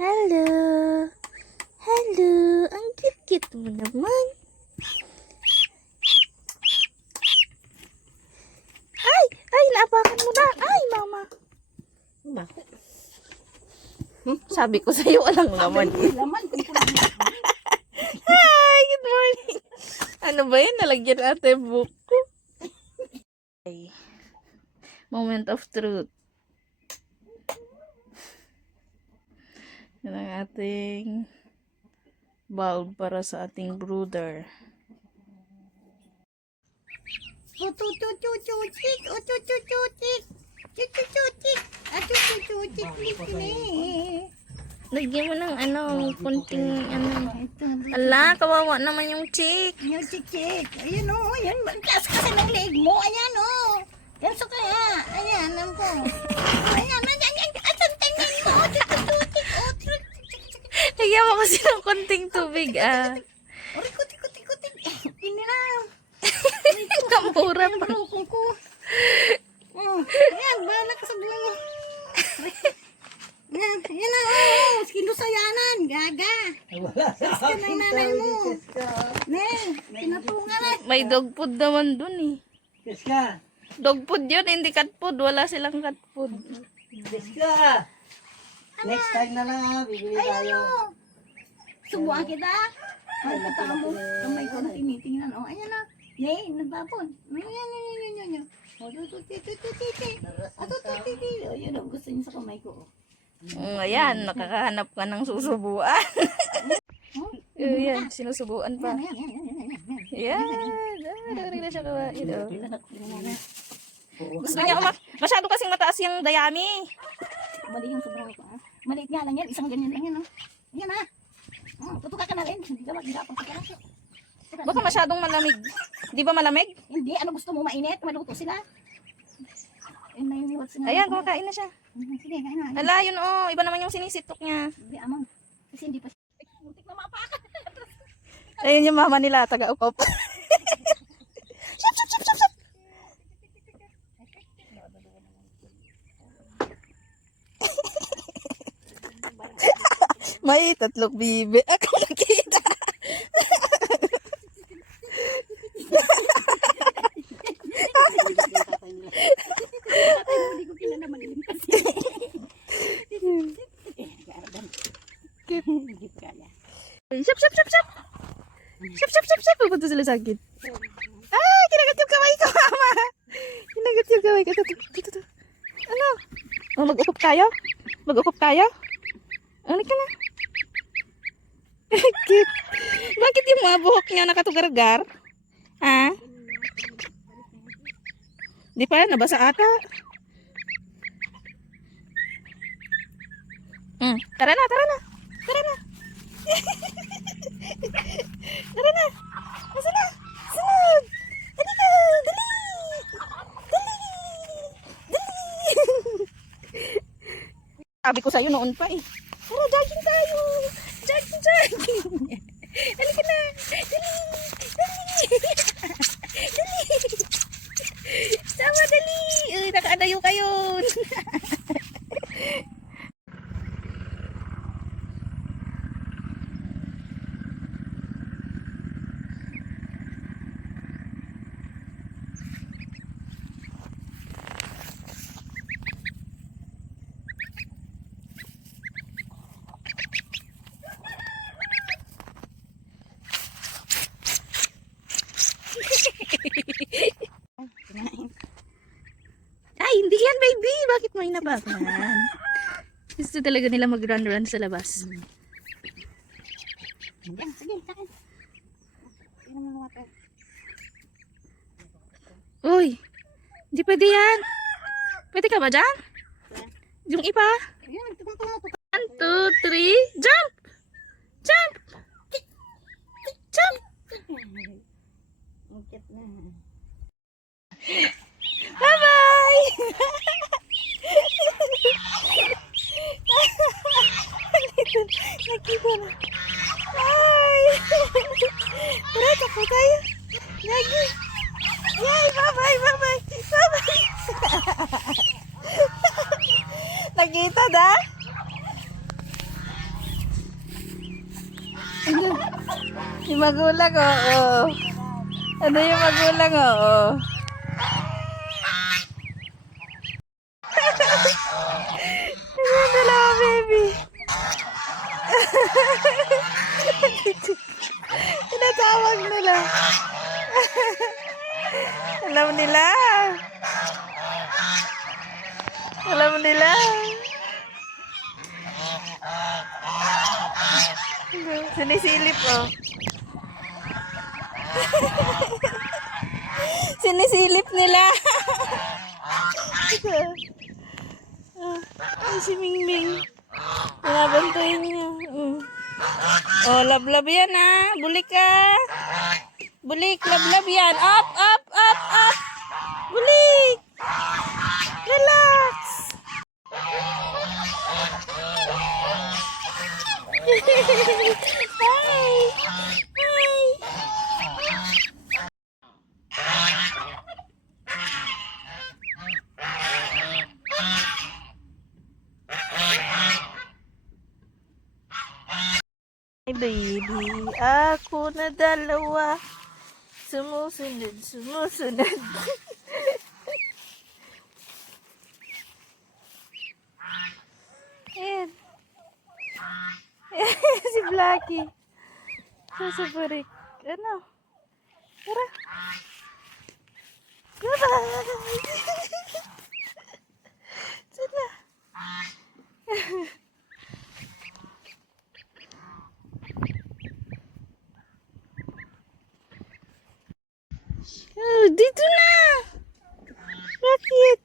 Hello. Hello. Ang cute-cute mo naman. Ay! Ay, naapakan mo na. Ay, mama. Bakit? Sabi ko sa'yo, walang laman. Laman. Hi! Good morning. Ano ba yan? Nalagyan ate buko. Okay. Moment of truth. Yan ang ating bulb para sa ating brooder. Utututututik, ututututik, tutututik, atutututik, Lagyan mo ng kunting Ala, kawawa naman yung chick. yung chichik. Ayan o, ayan. Taas kasi ng leg mo. Ayan o. Yan so kaya. Ayan, alam ko. Ayan, ayan. Asan tingin mo? Tutututik, Lagyan mo kasi ng konting tubig, Kutik. Piniram. Kamura pa. Malukong ko. Ayan, bahala ka sa bulang mo. Ayan na, kinusayanan, gaga. Sis ka ng nanay mo. Pinatungan eh. May dog food naman dun eh. Kiska! Dog food yun, hindi cat food. Wala silang cat food. Kiska! Next time na lang, bibili tayo. Subuan kita. Ay, kita mo. Kamay ko na tinitingnan. O, ayan na. Yay, nagpapon. Ayan. O, yun o, gusto niyo sa kamay ko. Ayan, nakakahanap ka ng susubuan. Ayan, sinusubuan pa. Ayan, na siya kawain. Gusto niya masyado kasing mataas yung dayami. Mali yung sobrang ko. Maliit nga lang yan. Isang ganyan lang yan. Ayan na. Tutuka ka na rin. Hindi ka maghirapan ka na. Baka masyadong malamig. Di ba malamig? Hindi. Ano gusto mo mainit? Maluto sila. Ayan, kumakain na siya. Sige, kain na. Ala, yun iba naman yung sinisitok niya. Hindi, amang. Kasi hindi pa siya. Muntik na maapakan. Ayun yung mama nila, taga-ukop. May tatlong bibi. Ako nakita. Hindi ko kilala malilimpas. Hindi ko kaya. Shop. Shop. Pupunta sila sa akin. Ah, kinagat yung kamay ko, mama. Kinagat yung kamay ko. Ito. Ano? Oh, mag-ukop tayo? Ano ka na? Cute. Bakit yung mga buhok niya nakatugargar? Ha? Di pa, nabasa ata. Tara na. Tara na. Asa na? Sunod. Halika. Dali. Sabi ko sa'yo noon pa eh. Tara, jogging tayo. Jogging. Halika na. Dali. Sama, dali. Uy, nakaadayo kayo. Ay, hindi yan, baby. Bakit mo inabakan? Gusto talaga nila mag-run sa labas. Ayan, sige, kain. Hindi naman water. Uy, hindi pwede yan. Pwede ka ba dyan? Yung iba. Ayan, nagtukumpulo. 1, 2, 3, jump! Jump! Mungkit na. Bye-bye! Nakita na. Ay! Tara, tapo tayo. Lagi. Yay! Bye-bye! Nakita na? Yung magulang, oo. Ano yung magulang, oo. Ano dalawa, baby? Tinatawag nila. Alam nila. Alam nila. Sinisilip, oh. Sinisilip nila. Ay, si Mingming. Binabantayin niya. Oh, lablab yan, ah. Bulik ka. Bulik, lablab yan. Up, up, up, up. Bulik. Relax. Hi. Hi. Ay, baby, ako na dalawa. Sumusunod, sumusunod. Ayan. Si Blackie. Sasaburik. Ano? Tara. Bye-bye. Sana. Oh, dito na. Bakit?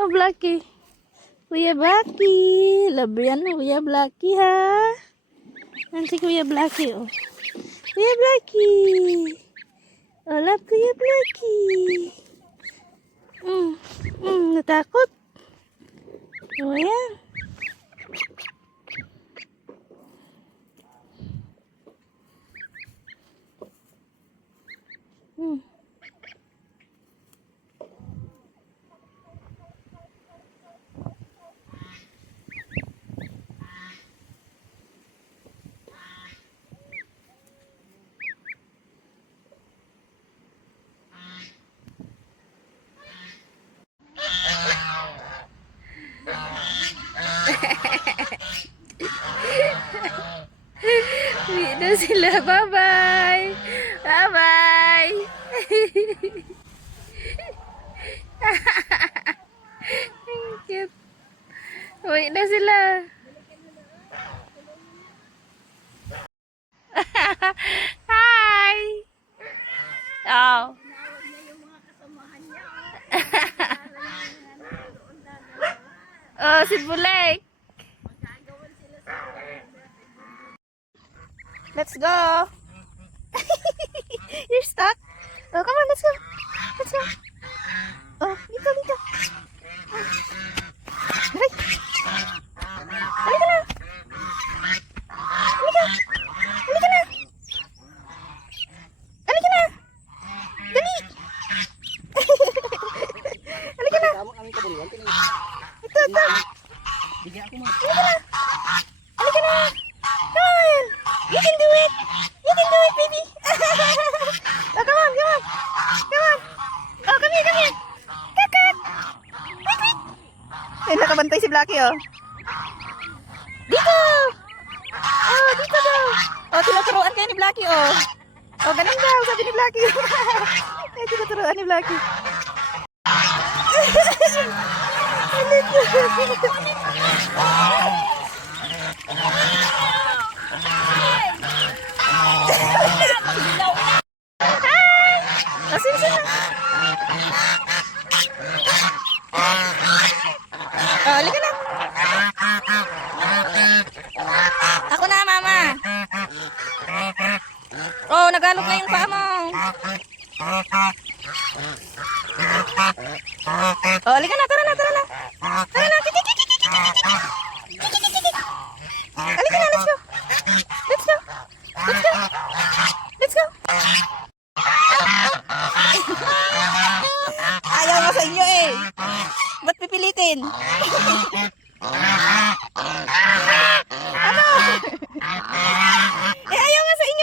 Oh, Blackie. Kuya Blackie. Love yan, Kuya Blackie, ha? Nanti Kuya Blackie, oh. Kuya Blackie. Oh, love Kuya Blackie. Natakot? Oh, yan. Uwi na sila. Bye-bye. Bye-bye. Ang cute. Uwi na sila. Hi. Oh. Oh, si Bulek. Let's go. You're stuck. Oh, come on, let's go. Let's go. Oh, dito, dito. Aray. Halika na. Halika. Halika na. Halika na. Dali. Halika na. Ito, ito. Halika na. Halika na. Come on. You can do it. You can do it, baby. Oh, come on, come on. Come on. Oh, come here, come here. Kakak. Wait, wait. Eh, nakabantay si Blackie, oh. Dito. Oh, dito daw. Oh, tinuturuan kayo ni Blackie, oh. Oh, ganun daw, sabi ni Blackie. Eh, tinuturuan ni Blackie. Asin sila. Oh, halika na. Ako na, mama. Oh, nagalog na yung paa mo. Oh, halika na, tara na, tara na. Tara na, kiki, kiki, kiki, kiki, kiki. Kiki, kiki, kiki. Halika na, let's go. Let's go. Let's go. Let's go. Ayaw nga sa inyo eh. Ba't pipilitin? Ano? Eh, ayaw nga sa inyo.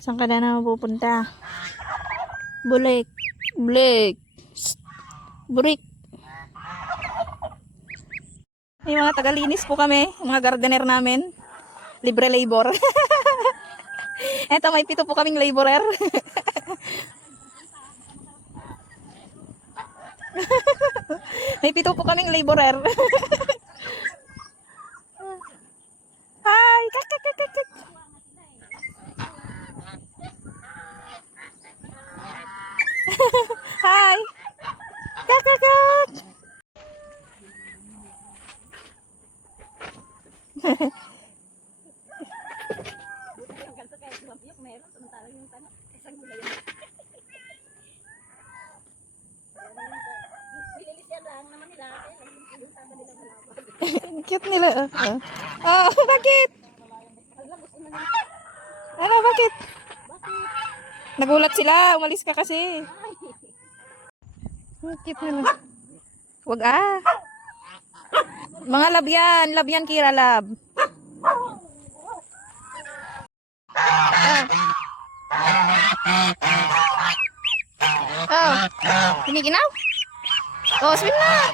Saan ka na naman pupunta? Bulik. Bulik. Shh. Burik. May mga tagalinis po kami. Mga gardener namin. Libre labor. Eto, may 7 po kaming laborer. May 7 po kaming laborer. Hi! Kak, kak, kak, kak, kak. Hi! Kak, kak, kak. Cute nila. Oh, bakit? Ano, bakit? Nagulat sila. Umalis ka kasi. Cute nila. Wag Mga labyan. Labyan, Kira, lab. Oh. Piniginaw? Oh, swim na.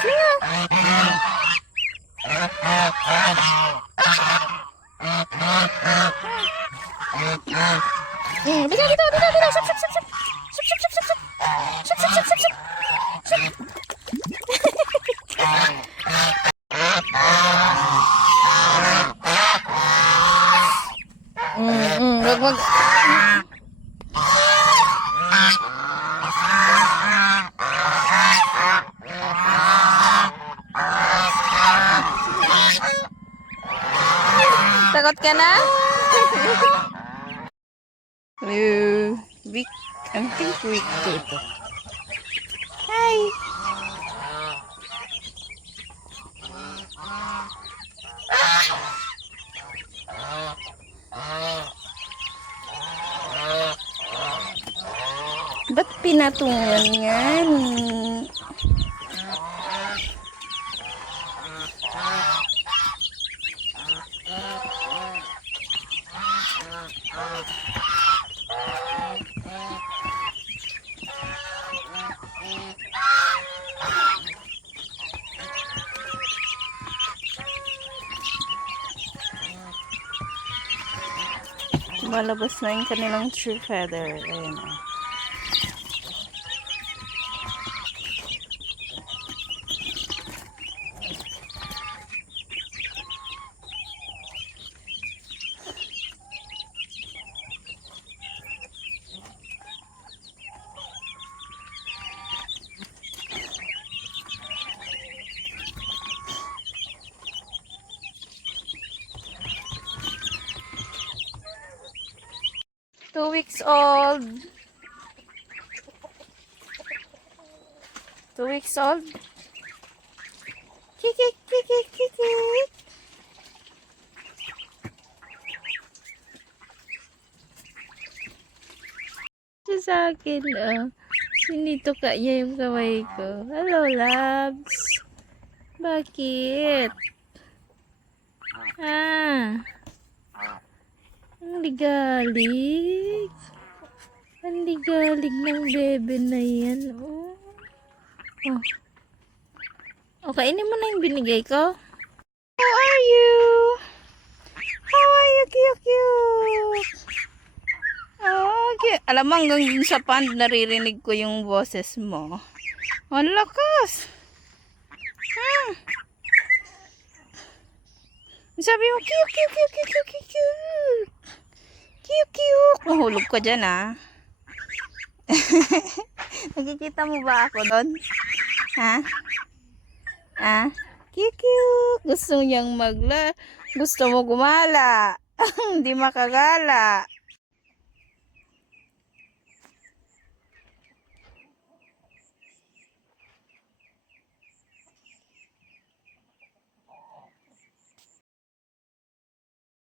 Swim na. Bisa dito. Sup, sup, sup, sup. Sup, sup, sup, sup, sup. Sup, sup, sup, sup, sup. Wag. Takot ka na? Weak. I think weak to ito. Hi! Ba't pinatungan yan? Malabas na yung kanilang true feather. Ayan o. Two weeks old. 2 weeks old. Kikik, kikik, kikik. Siya sa akin, sinito ka niya yung kamay ko. Hello, loves. Bakit? Ang ligalig. Ang ligalig ng bebe na yan. Oh. Okay, ini mo na yung binigay ko. How are you? How are you, cute? Oh, cute. Alam mo, hanggang sa pond, naririnig ko yung boses mo. Ang lakas. Sabi mo, cute. Mahulog ka dyan, Nakikita mo ba ako doon? Cute. Gusto niyang gusto mo gumala. Hindi makagala.